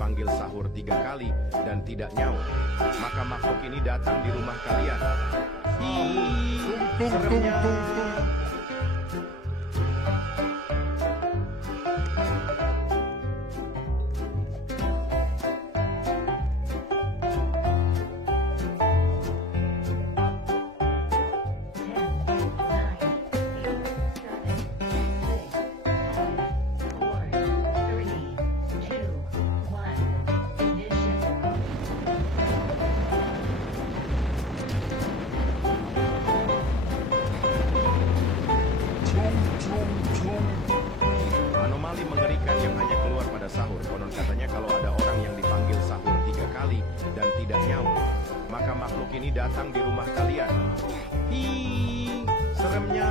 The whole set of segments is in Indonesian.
dipanggil sahur 3 kali dan tidak nyaut, maka makhluk ini datang di rumah kalian. Seremnya. Anomali mengerikan yang hanya keluar pada sahur. Konon katanya kalau ada orang yang dipanggil sahur 3 kali dan tidak nyaut, maka makhluk ini datang di rumah kalian. Seremnya.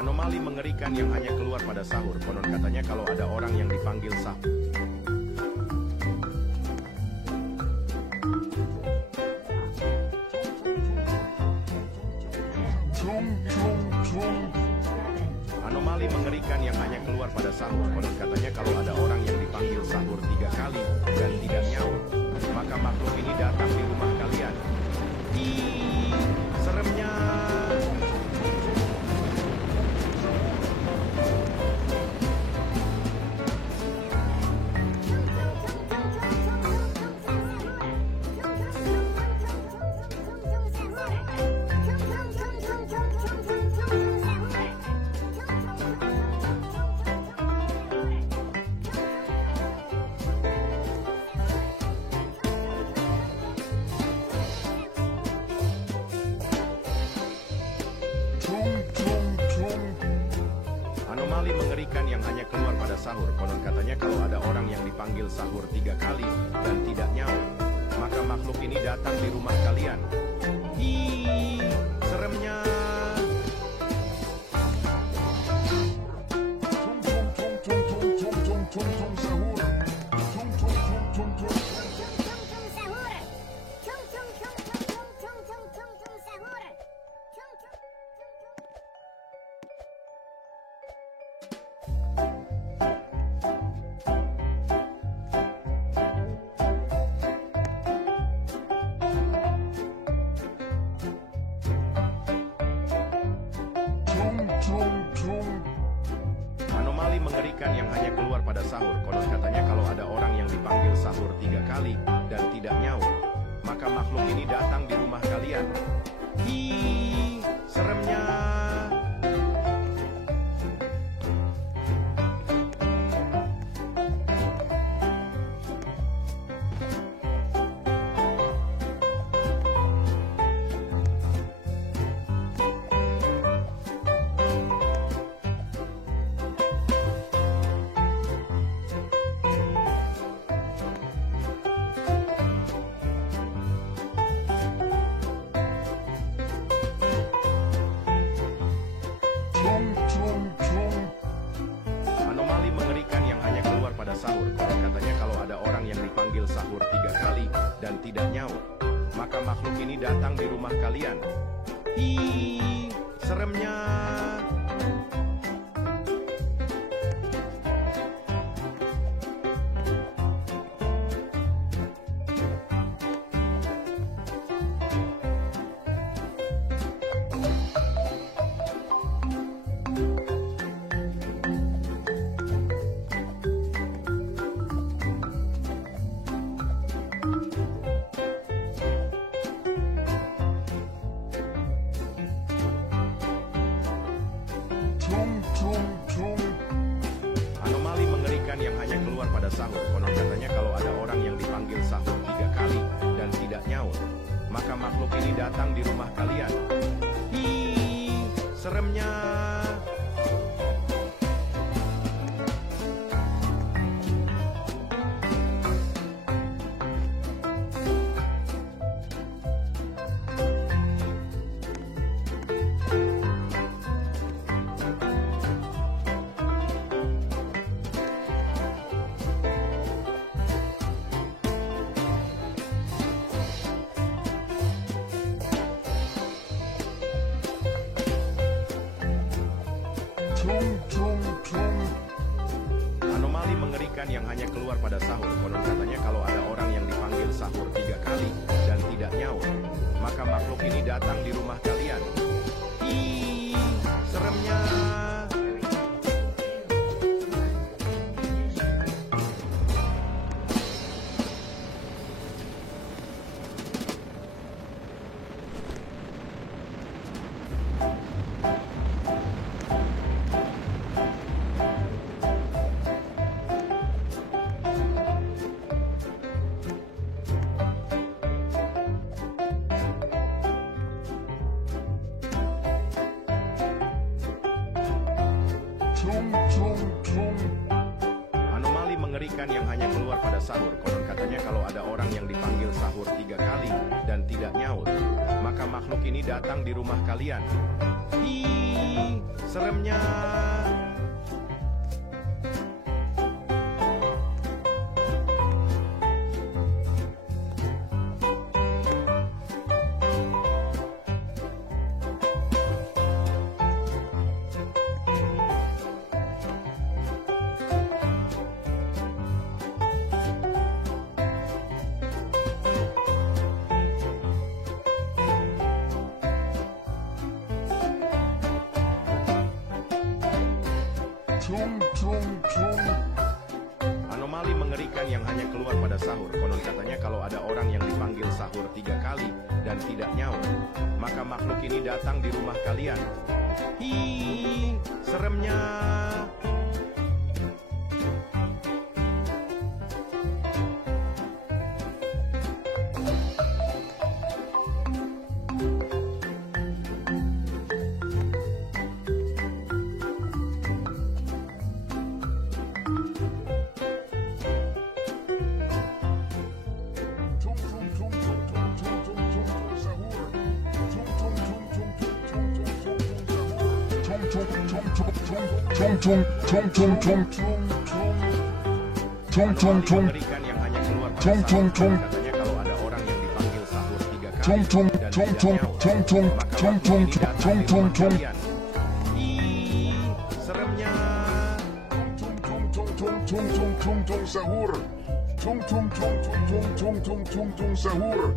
Anomali mengerikan yang hanya keluar pada sahur. Konon katanya kalau ada orang yang dipanggil sahur. Anomali mengerikan yang hanya keluar pada sahur. Konon katanya kalau ada orang yang dipanggil sahur 3 kali dan tidak nyaut, maka makhluk ini datang di rumah kalian. Seremnya. Anomali mengerikan yang hanya keluar pada sahur. Konon katanya kalau ada orang yang dipanggil sahur 3 kali dan tidak nyaut, maka makhluk ini datang di rumah kalian. Seremnya. Anomali mengerikan yang hanya keluar pada sahur. Konon katanya kalau ada orang yang dipanggil sahur 3 kali dan tidak nyaut, maka makhluk ini datang di rumah kalian. Seremnya. Anomali mengerikan yang hanya keluar pada sahur. Konon katanya kalau ada orang yang dipanggil sahur 3 kali dan tidak nyaut, maka makhluk ini datang di rumah kalian. Seremnya. Anomali mengerikan yang hanya keluar pada sahur. Konon katanya kalau ada orang yang dipanggil sahur 3 kali dan tidak nyaut, maka makhluk ini datang di rumah kalian. Seremnya. mengerikan yang hanya keluar pada sahur. Konon katanya kalau ada orang yang dipanggil sahur 3 kali dan tidak nyaut, maka makhluk ini datang di rumah kalian. Ih, seremnya. Anomali mengerikan yang hanya keluar pada sahur. Konon katanya kalau ada orang yang dipanggil sahur 3 kali dan tidak nyaut, maka makhluk ini datang di rumah kalian. Ih, seremnya. Anomali mengerikan yang hanya keluar pada sahur. Konon katanya kalau ada orang yang dipanggil sahur 3 kali dan tidak nyaut, maka makhluk ini datang di rumah kalian. Ih, seremnya. Mengerikan yang hanya keluar pada sahur. Katanya kalau ada orang yang dipanggil sahur 3 kali dan tidak nyaut, maka makhluk ini datang di rumah kalian. Ih, seremnya. Sahur. Sahur.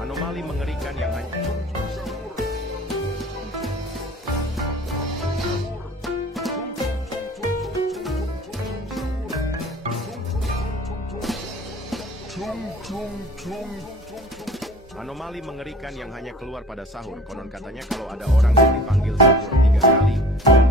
Anomali mengerikan yang hanya Anomali mengerikan yang hanya keluar pada sahur. Konon katanya kalau ada orang yang dipanggil sahur 3 kali dan